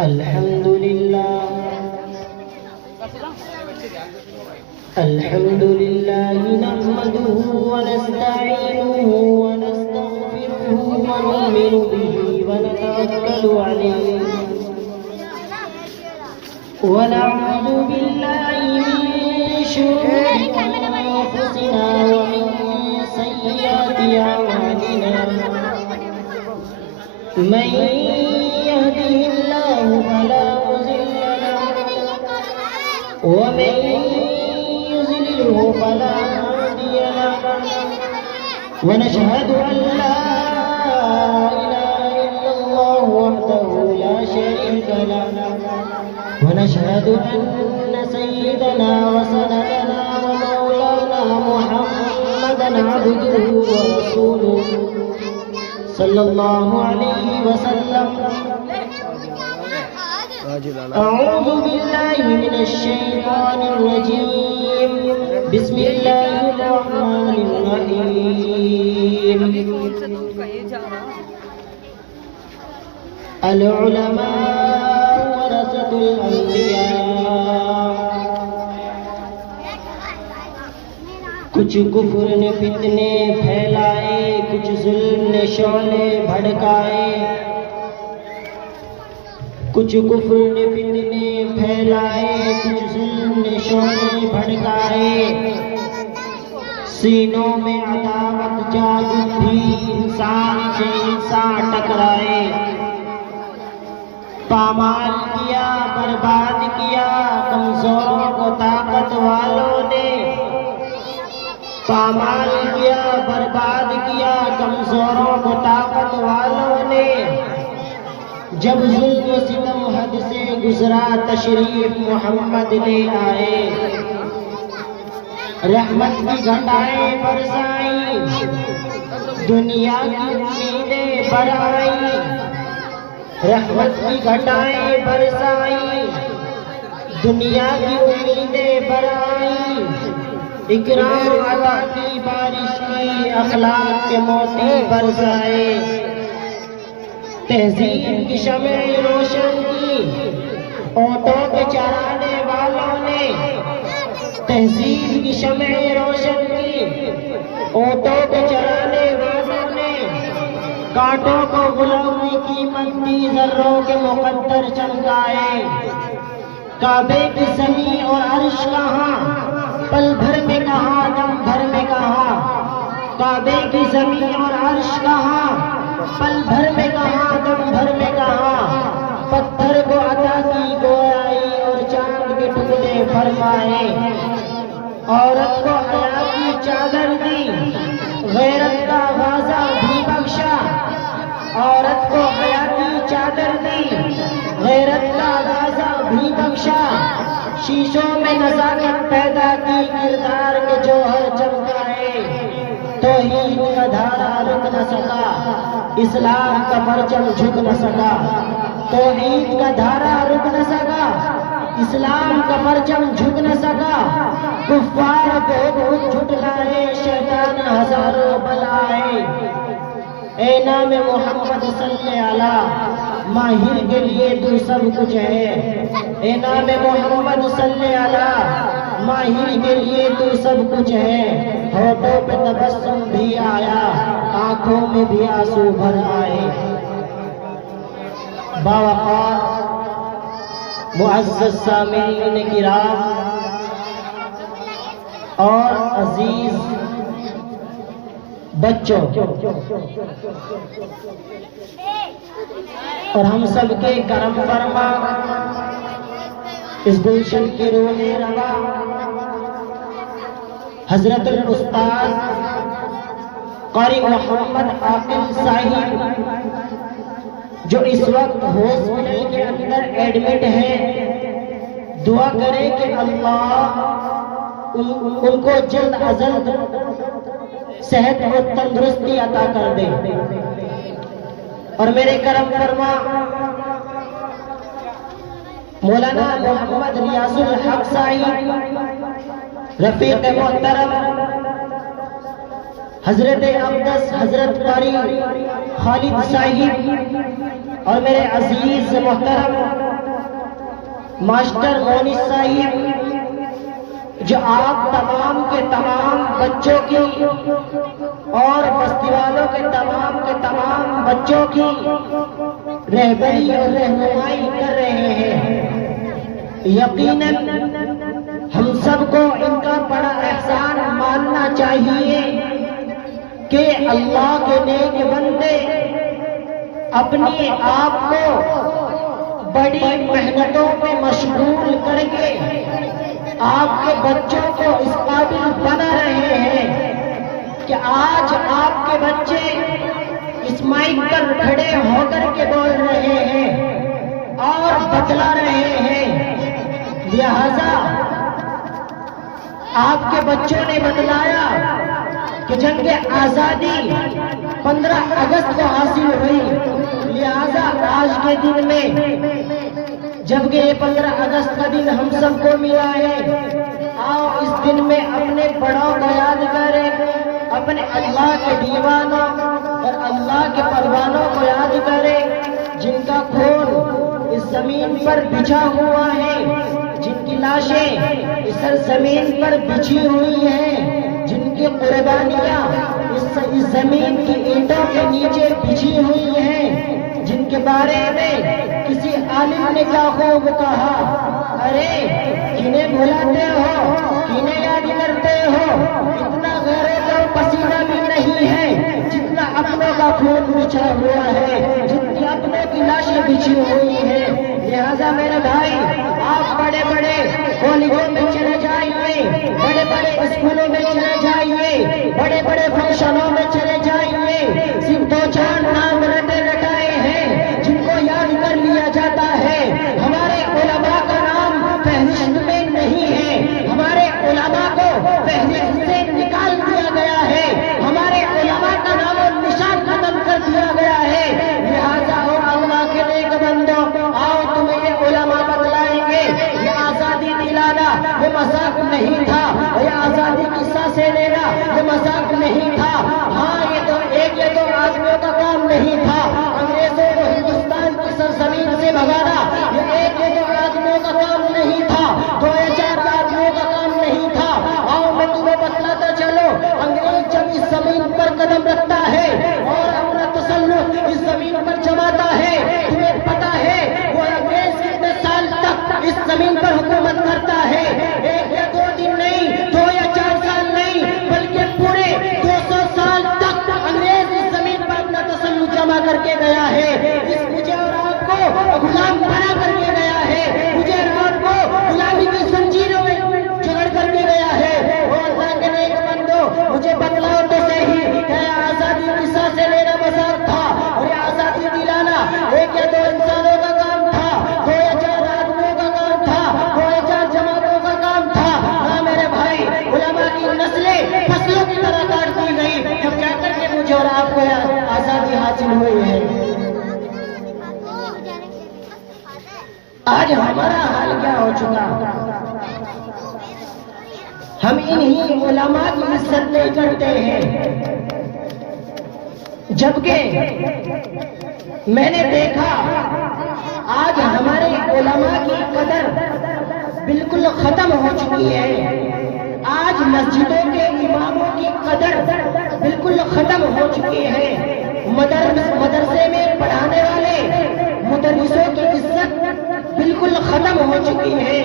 الحمد لله نحمده ونستعينه ونستغفره ونؤمن به ونتوكل عليه ونعوذ بالله من شرور أنفسنا ومن سيئات أعمالنا من يهده الله فلا مضل له ومن يضلله فلا هادي له ونشهد أن لا إله إلا الله وحده لا شريك له ونشهد أن سيدنا وسندنا ومولانا محمدا عبده ورسوله صلى الله عليه وسلم. أعوذ بالله من الشيطان الرجيم. بسم الله الرحمن الرحيم. العلماء ورثة الأنبياء. کچھ کفر نے فتنے پھیلائے، کچھ ظلم نے شعلے بھڑکائے. کچھ کفر نے فتنے پھیلائے، کچھ ظلم نے شعلے بھڑکائے. سینوں میں عداوت جاگ اٹھی، انسان سے انسان ٹکرائے. پامال کیا، برباد کیا کمزوروں کو طاقت والوں نے. پامال کیا، برباد کیا کمزوروں کو طاقت والوں نے. جب ظلم و ستم حد سے گزرا، تشریف محمد لے آئے. رحمت کی گھٹائیں برسائیں، دنیا کی امیدیں برآئیں. رحمت کی گھٹائیں برسائیں، دنیا کی امیدیں برآئیں. اکرام عطا کی بارش کی، اخلاق کے موتی برسائے. تہذیب کی شمع روشن کی، اونٹوں کے چرانے والوں نے. تہذیب کی شمع روشن کی، اونٹوں کے چرانے والوں نے. کانٹوں کو غلامی کی مندی، ذروں کے مقدر چمکائے. کعبے کی زمین اور عرش کہاں، پل بھر میں کہاں، دم بھر میں کہاں. کعبے کی زمین اور عرش کہاں، پل بھر میں کہاں، دم بھر میں کہاں. پتھر کو عطا کی گویائی اور چاند کے ٹکڑے فرمائے. عورت کو حیا کی چادر دی، غیرت کا غازہ بھی بخشا. عورت کو حیا کی چادر دی، غیرت کا غازہ بھی بخشا. شیشوں میں نزاکت پیدا کی، کردار کے جوہر چمکائے. توحید کا دھارا رک نہ سکا، اسلام کا پرچم جھک نہ سکا. توحید کا دھارا رک نہ سکا، اسلام کا پرچم جھک نہ سکا. کفار کو خود جھٹلائے، شیطان ہزاروں بلائے. اے نام محمد صلی علیہ، ماہر کے لیے تو سب کچھ ہے. اے نام محمد صلی علیہ، ماہر کے لیے تو سب کچھ ہے. ہونٹوں پہ تبسم بھی آیا، آنکھوں میں بھی آنسو بھر آئے. باوقار معزز سامعین کرام اور عزیز بچوں اور ہم سب کے کرم فرما، اس گلشن کی روح روا حضرت الاستاذ قاری محمد عاقل صاحب، جو اس وقت ہاسپٹل کے اندر ایڈمٹ ہے. دعا کرے کہ اللہ ان کو جلد از جلد صحت و تندرستی عطا کر دے. اور میرے کرم فرما مولانا محمد ریاض الحق صاحب، رفیق محترم حضرت اقدس حضرت قاری خالد صاحب اور میرے عزیز محترم ماسٹر مونس صاحب جو آپ تمام کے تمام بچوں کی اور بستی والوں کے تمام بچوں کی رہبری اور رہنمائی کر رہے ہیں، یقیناً ہم سب کو ان کا بڑا احسان ماننا چاہیے کہ اللہ کے نیک بندے اپنے آپ کو بڑی محنتوں میں مشغول کر کے آپ کے بچوں کو اس قابل بنا رہے ہیں کہ آج آپ کے بچے اس مائک پر کھڑے ہو کر کے بول رہے ہیں اور بتلا رہے ہیں۔ لہذا آپ کے بچوں نے بتلایا کہ جنگ آزادی 15 اگست کو حاصل ہوئی، لہذا آج کے دن میں جبکہ یہ 15 اگست کا دن ہم سب کو ملا ہے، آؤ اس دن میں اپنے بڑوں کو یاد کریں، اپنے اللہ کے دیوانوں اور اللہ کے پروانوں کو یاد کریں جن کا خون اس زمین پر بچھا ہوا ہے، جن کی لاشیں اس زمین پر بچھی ہوئی ہیں، جن کی قربانیاں اس زمین کی اینٹوں کے نیچے بچھی ہوئی ہیں، جن کے بارے میں کسی عالم نے کیا خوب کہا، ارے کنہیں بھلاتے ہو، کنہیں یاد کرتے ہو، اتنا غیروں کا پسینہ بھی نہیں ہے جتنا اپنوں کا خون بچھا ہوا ہے، جتنی اپنوں کی لاشیں بچھی ہوئی ہیں۔ لہذا میرے بھائی، آپ بڑے بڑے کالجوں میں چلے جائیے، بڑے بڑے اسکولوں میں چلے جائیے، بڑے بڑے فنکشنوں میں چلے جائیے، صرف 2-4 نام رٹے رٹائے ہیں جن کو یاد کر لیا جاتا ہے، ہمارے علماء کا نام فہرست میں نہیں ہے، ہمارے علماء کو فہرست سے نکال دیا گیا ہے، ہمارے علماء کا نام و نشان ختم کر دیا گیا ہے۔ لہذا اللہ کے نیک بندوں، آؤ تمہیں یہ علماء بتلائیں گے، یہ آزادی دلانا یہ مذاق نہیں تھا، یہ آزادی کی سانسیں لینا یہ مذاق نہیں تھا۔ ہاں یہ تو آدمیوں کا کام نہیں تھا، انگریزوں کو ہندوستان کی سرزمین سے بھگانا یہ دو آدمیوں کا کام نہیں تھا، 2 یا 4 آدمیوں کا کام نہیں تھا۔ آؤ میں تمہیں بتلاتا چلو، انگریز جب اس زمین پر قدم رکھتا ہے اور اپنا تسلط اس زمین پر جماتا ہے، تمہیں پتا ہے وہ انگریز کتنے سال تک اس زمین پر حکومت کرتا ہے، 1 یا 2 دن نہیں، 2 یا 4 سال نہیں، بلکہ پورے 200 سال تک انگریز اس زمین پر اپنا تسلط جمع کر کے گیا ہے، مجھے اور آپ کو غلام بنا کر کے گیا ہے، مجھے اور آپ کو غلامی کی زنجیروں میں جکڑ کر کے گیا ہے۔ اور اللہ کے نیک بندو، مجھے بتلاؤ تو صحیح، کیا آزادی کی سانسیں لینا مذاق تھا اور یہ آزادی دلانا 1 یا 2 انسانوں کا کام تھا، 2 یا 4 آدمیوں کا کام تھا، 2 یا 4 جماعتوں کا کام تھا؟ ہاں میرے بھائی، علماء کی نسلیں فصلوں کی طرح کاٹ دی گئی، جب جا کر کے مجھے اور آپ کو آزادی حاصل ہوئی ہے۔ آج ہمارا حال کیا ہو چکا، ہم انہی علماء کی عزت نہیں کرتے ہیں، جبکہ میں نے دیکھا آج ہمارے علماء کی قدر بالکل ختم ہو چکی ہے، آج مسجدوں کے اماموں کی قدر بالکل ختم ہو چکی ہے، مدرسے میں پڑھانے والے مدرسوں کی عزت بالکل ختم ہو چکی ہے۔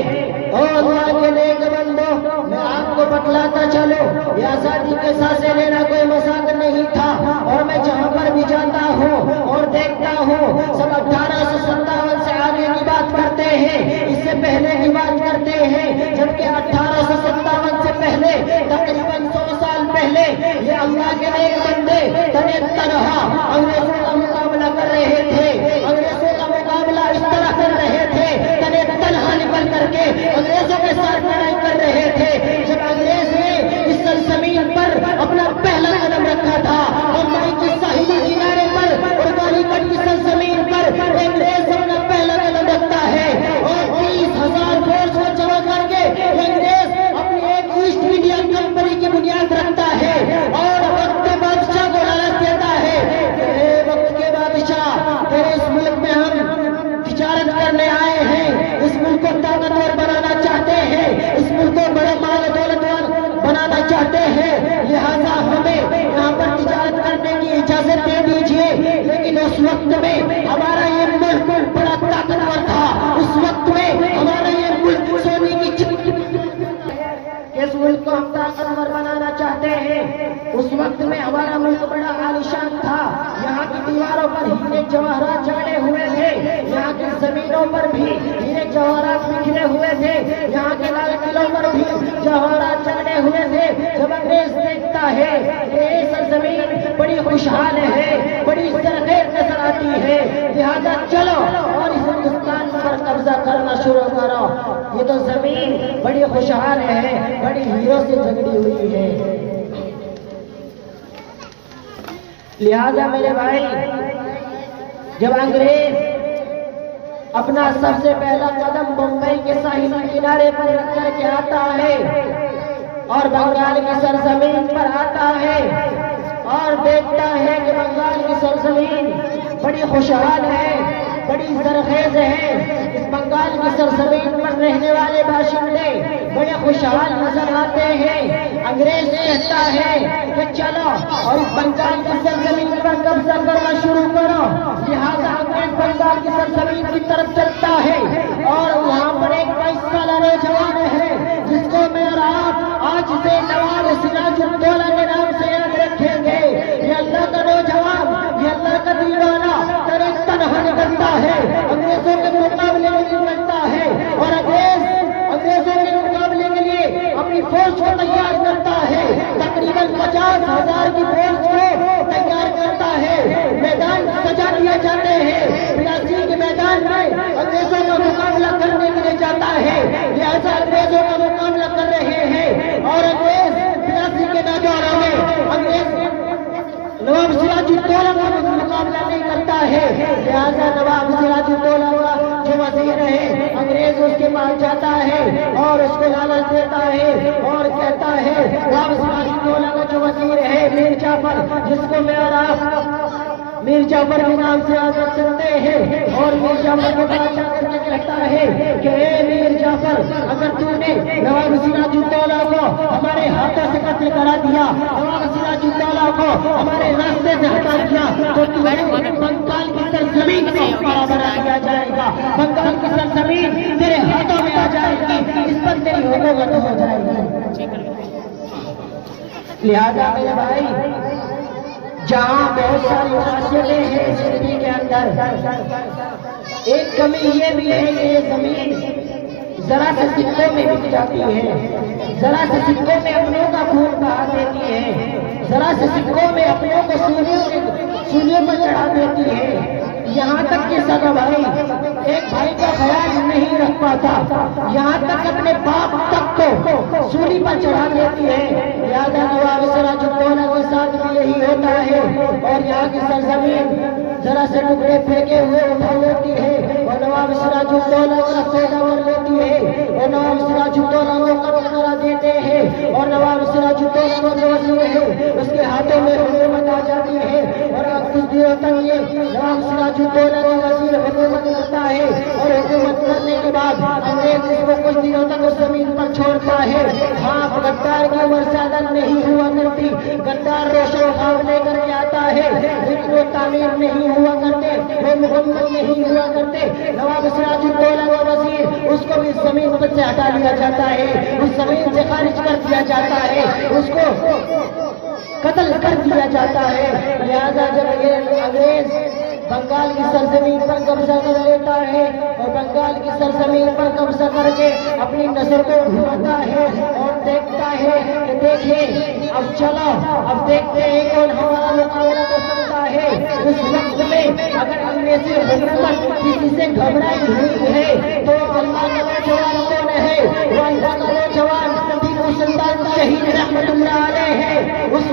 اور اللہ کے نیک بندو، میں آپ کو بتلاتا چلو، یہ آزادی کے سانسیں لینا کوئی مذاق نہیں تھا، اور میں جہاں پر بھی جاتا ہوں اور دیکھتا ہوں سب 1857 سے آگے کی بات کرتے ہیں، اس سے پہلے کی بات کرتے ہیں، جبکہ 1857 سے پہلے تقریباً 100 سال پہلے یہ اللہ کے نیک بندے تنہا انگریزوں کا مقابلہ کر رہے تھے، انگریزوں کا مقابلہ اس طرح کر رہے تھے، تنہا نکل کر کے انگریزوں کے ساتھ لڑائی کر رہے تھے۔ جب انگریز نے اس سرزمین پر اپنا پہلا قدم رکھا تھا، بمبئی کے ساحلی کنارے پر اور کالی گڑھ کی سرزمین پر انگریز اپنا پہلا قدم رکھتا ہے، اور 30,000 فورس کو جمع کر کے انگریز اپنی ایک ایسٹ انڈیا کمپنی کی بنیاد رکھتا ہے، اور وقت کے بادشاہ کو لالچ دیتا ہے کہ اے وقت کے بادشاہ، تیرے اس ملک میں ہم تجارت کرنے آئے ہیں، اس ملک کو طاقتور بنانا چاہتے ہیں، اس ملک کو بڑے مال دولت بنانا چاہتے ہیں، لہذا ہمیں یہاں پر تجارت کرنے کی اجازت دے دیجیے۔ لیکن اس وقت میں ہمارا یہ ملک بڑا طاقتور تھا، اس وقت میں ہمارا یہ ملک سونے کی اس ملک کو ہم طاقتور بنانا چاہتے ہیں، اس وقت میں ہمارا ملک بڑا عالیشان تھا، یہاں کی دیواروں پر ہیرے جواہرات چڑھے ہوئے تھے، یہاں کی زمینوں پر بھی ہیرے جواہرات بکھرے ہوئے تھے، یہاں کے لال قلعوں پر بھی جواہرات چڑھے ہوئے تھے۔ جب انگریز دیکھتا ہے کہ یہ سرزمین بڑی خوشحال ہے، بڑی سرخیز نظر آتی ہے، لہذا چلو اور اس ہندوستان پر قبضہ کرنا شروع کرو، یہ تو زمین بڑی خوشحال ہے، بڑی ہیروں سے جھگڑی ہوئی ہے۔ لہذا میرے بھائی، جب انگریز اپنا سب سے پہلا قدم بمبئی کے ساحلی کنارے پر رکھ کر کے آتا ہے اور بنگال کی سرزمین پر آتا ہے اور دیکھتا ہے کہ بنگال کی سرزمین بڑی خوشحال ہے، بڑی زرخیز ہے، اس بنگال کی سرزمین پر رہنے والے باشندے بڑے خوشحال نظر آتے ہیں، انگریز کہتا ہے کہ چلو اور اس بنگال کی سرزمین پر قبضہ کرنا شروع کرو، لہذا انگریز بنگال کی سرزمین کی طرف چلتا ہے اور وہاں پر ایک 22 سالہ نوجوان ہے جس کو میں اور آپ آج سے نواب سراج الدولہ کے نام سے یاد رکھیں گے۔ یہ اللہ کا نوجوان، یہ اللہ کا دیوانہ ترے تنہا نکلتا ہے، انگریزوں کے مقابلے میں نکلتا ہے اور انگریزوں کے مقابلے کے لیے اپنی فوج کو تیار کرتا ہے، تقریباً 50,000 کی فوج کو تیار کرتا ہے، میدان سجا دیے جاتے ہیں، 82 کے میدان میں انگریزوں کا مقابلہ کرنے کے لیے جاتا ہے، لہذا انگریزوں کا مقابلہ کر رہے ہیں اور انگریز 82 کے میدانوں میں انگریز نواب سراج الدولہ کا مقابلہ نہیں کرتا ہے، لہذا نواب سراج الدولہ کا جو وزیر ہے انگریز اس کے پاس جاتا ہے اور اس کو لالچ دیتا ہے اور کہتا ہے، نواب سراج الدولہ کا جو وزیر ہے میر جعفر، جس کو میں اور آپ میر جعفر کے نام سے یاد رکھ سکتے ہیں، اور میر جعفر کے پاس جا کر کے کہتا ہے کہ اے میر جعفر، اگر تو نے نواب سراج الدولہ کو ہمارے ہاتھوں سے قتل کرا دیا، نواب سراج الدولہ کو ہمارے راستے سے ہٹا دیا، تو تمہیں بنگال کی سرزمین سے ہمارا بنا دیا جائے گا، بنگال کی سرزمین تیرے ہاتھوں میں آ جائے گی، اس پر تیری حکومت ہو جائے گی۔ لہذا میرے بھائی، جہاں بہت ساری خاصیتیں ہیں زندگی کے اندر، ایک کمی یہ بھی ہے کہ یہ زمین ذرا سے سکوں میں بک جاتی ہے، ذرا سے سکوں میں اپنوں کا خون بہا دیتی ہے، ذرا سے سکوں میں اپنوں کو سولیوں پر چڑھا دیتی ہے، یہاں تک کہ سگا بھائی ایک بھائی کا خیال نہیں رکھ پاتا، یہاں تک اپنے باپ تک کو سولی پر چڑھا دیتی ہے۔ لہذا نواب سراج الدولہ کے ساتھ بھی یہی ہوتا ہے اور یہاں کی سرزمین ذرا سے ٹکڑے پھینکے ہوئے اٹھا لیتی ہے اور نواب سراج الدولہ کا سودا کر لیتی ہے اور نواب سراج الدولہ کو قتل کرا دیتے ہیں اور نواب سراج الدولہ کو جو وزیر ہے اس کے ہاتھوں میں حکومت آ جاتی ہے اور کچھ دنوں تک یہ نواب سراج الدولہ کا وزیر حکومت کرتا ہے اور حکومت کرنے کے بعد انگریز اس کو کچھ دنوں تک اس زمین پر چھوڑتا ہے۔ ہاں، غدار کی عمر زیادہ نہیں ہوا کرتی، غدار روشن خواب لے کر کے آتا ہے لیکن وہ تعمیر نہیں ہوا کرتے، وہ مکمل نہیں ہوا کرتے۔ نواب سراج الدولہ کا وزیر اس کو بھی زمین پر سے ہٹا لیا جاتا ہے، اس زمین سے خارج کر دیا جاتا ہے، اس کو قتل کر دیا جاتا ہے۔ لہذا جب انگریز بنگال کی سرزمین پر قبضہ کر لیتا ہے اور بنگال کی سرزمین پر قبضہ کر کے اپنی نظر کو گھماتا ہے اور دیکھتا ہے کہ دیکھیں اب چلو، اب دیکھتے ہیں کون ہمارا مقابلہ کر سکتا ہے۔ اس وقت میں اگر انگریزی حکومت کسی سے گھبرائی ہوئی ہے تو اللہ کا نوجوان کون ہے؟ وہ اللہ کا نوجوان ٹیپو سلطان شہید رحمت اللہ علیہ ہے۔ اس